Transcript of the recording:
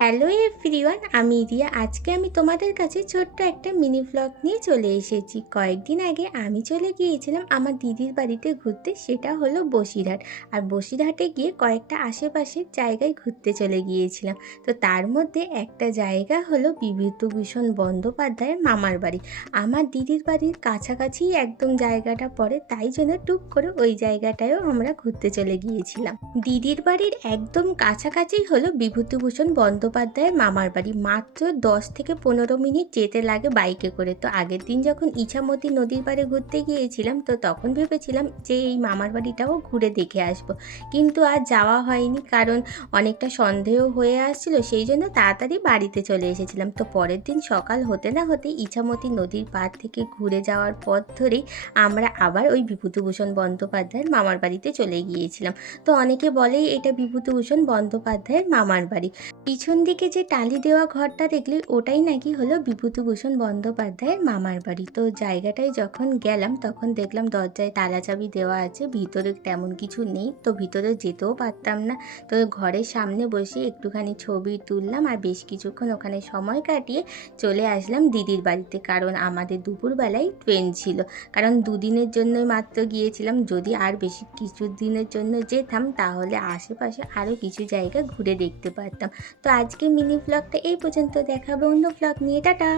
Hello everyone, আমি রিয়া। আজকে আমি তোমাদের কাছে ছোট্ট একটা মিনি ভ্লগ নিয়ে চলে এসেছি। কয়েকদিন আগে আমি চলে গিয়েছিলাম আমার দিদির বাড়িতে ঘুরতে, সেটা হলো বসিরহাট। আর বসিরহাটে গিয়ে কয়েকটা আশেপাশের জায়গায় ঘুরতে চলে গিয়েছিলাম। তো তার মধ্যে একটা জায়গা হলো বিভূতিভূষণ বন্দ্যোপাধ্যায়ের মামার বাড়ি। আমার দিদির বাড়ির কাছাকাছি একদম জায়গাটা পড়ে, তাই জন্য টুক করে ওই জায়গাটায়ও আমরা ঘুরতে চলে গিয়েছিলাম। দিদির বাড়ির একদম কাছাকাছি হলো বিভূতিভূষণ বন্দ্যোপাধ্যায়ের মামার বাড়ি। মাত্র 10 থেকে 15 মিনিট যেতে লাগে বাইকে করে। তো আগের দিন যখন ইছামতি নদীর পাড়ে ঘুরতে গিয়েছিলাম, তো তখন ভেবেছিলাম যে এই মামার বাড়িটাও ঘুরে দেখে আসবো, কিন্তু আর যাওয়া হয়নি, কারণ অনেকটা সন্দেহ হয়ে আসছিল। সেই জন্য তাড়াতাড়ি বাড়িতে চলে এসেছিলাম। তো পরের দিন সকাল হতে না হতে ইছামতি নদীর পাড় থেকে ঘুরে যাওয়ার পথ ধরেই আমরা আবার ওই বিভূতিভূষণ বন্দ্যোপাধ্যায়ের মামার বাড়িতে চলে গিয়েছিলাম। তো অনেকে বলে এটা বিভূতিভূষণ বন্দ্যোপাধ্যায়ের মামার বাড়ি। পিছন দিকে যে টালি দেওয়া ঘরটা দেখলে ওটাই নাকি হলো বিভূতিভূষণ বন্দ্যোপাধ্যায়ের মামার বাড়ি। তো জায়গাটায় যখন গেলাম তখন দেখলাম দরজায় তালা চাবি দেওয়া আছে, ভিতরে তেমন কিছু নেই। তো ভিতরে যেতেও পারতাম না। তো ঘরের সামনে বসে একটুখানি ছবি তুললাম আর বেশ কিছুক্ষণ ওখানে সময় কাটিয়ে চলে আসলাম দিদির বাড়িতে, কারণ আমাদের দুপুরবেলায় ট্রেন ছিল। কারণ দুদিনের জন্যই মাত্র গিয়েছিলাম, যদি আর বেশি কিছু দিনের জন্য যেতাম তাহলে আশেপাশে আরও কিছু জায়গা ঘুরে দেখতে পারতাম। তো আজকে মিনি ভ্লগটা এই পর্যন্ত, দেখাবে অন্য ভ্লগ নিয়ে। টাটা।